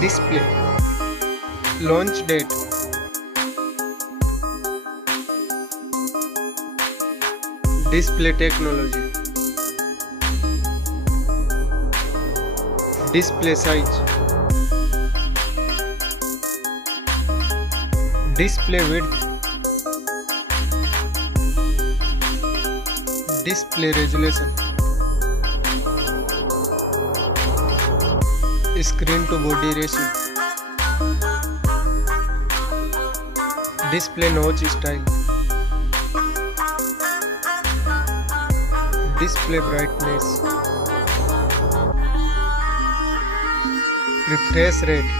Display. Launch date. Display technology. Display size. Display width. Display resolution. Screen to body ratio. Display notch style. Display brightness. Refresh rate.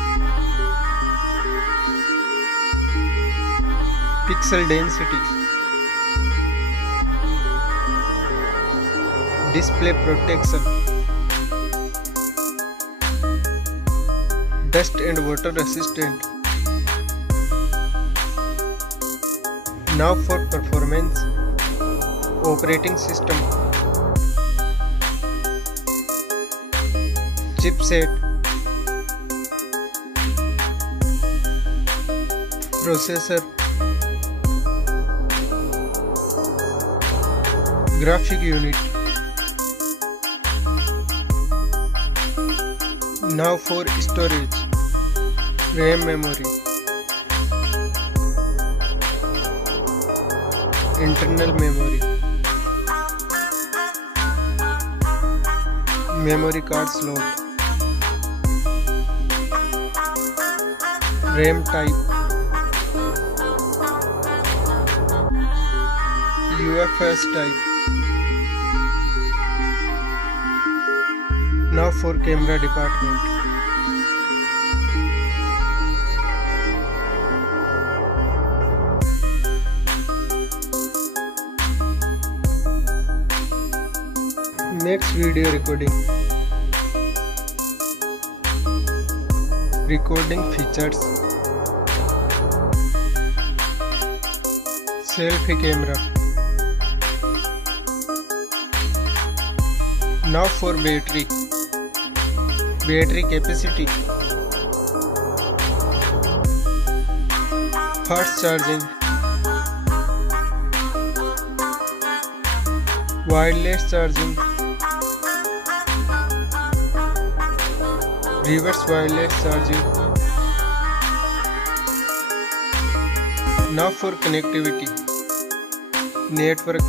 Pixel density. Display protection. Dust and water resistant. Now for performance. Operating system. Chipset. Processor. Graphic unit. Now for storage. RAM memory. Internal memory. Memory card slot. RAM type. UFS type. Now for camera department. Next video recording. Recording features. Selfie camera. Now for battery. Battery capacity. Fast charging. Wireless charging. Reverse wireless charging. Now for connectivity. Network.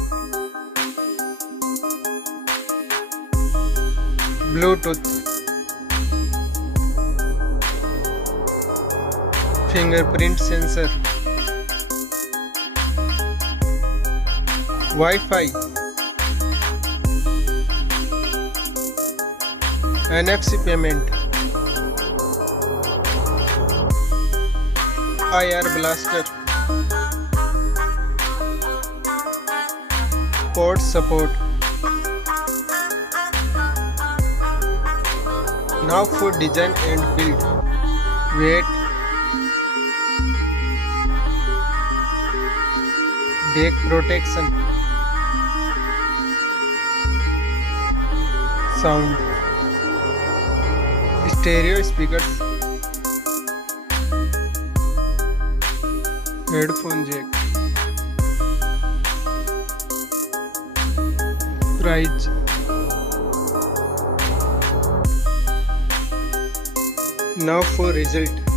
Bluetooth. Fingerprint sensor. Wi-Fi. NFC payment. IR blaster. Port support. Now for design and build. Weight. Back protection. Sound. Stereo speakers. Headphone jack. Price. Now for result.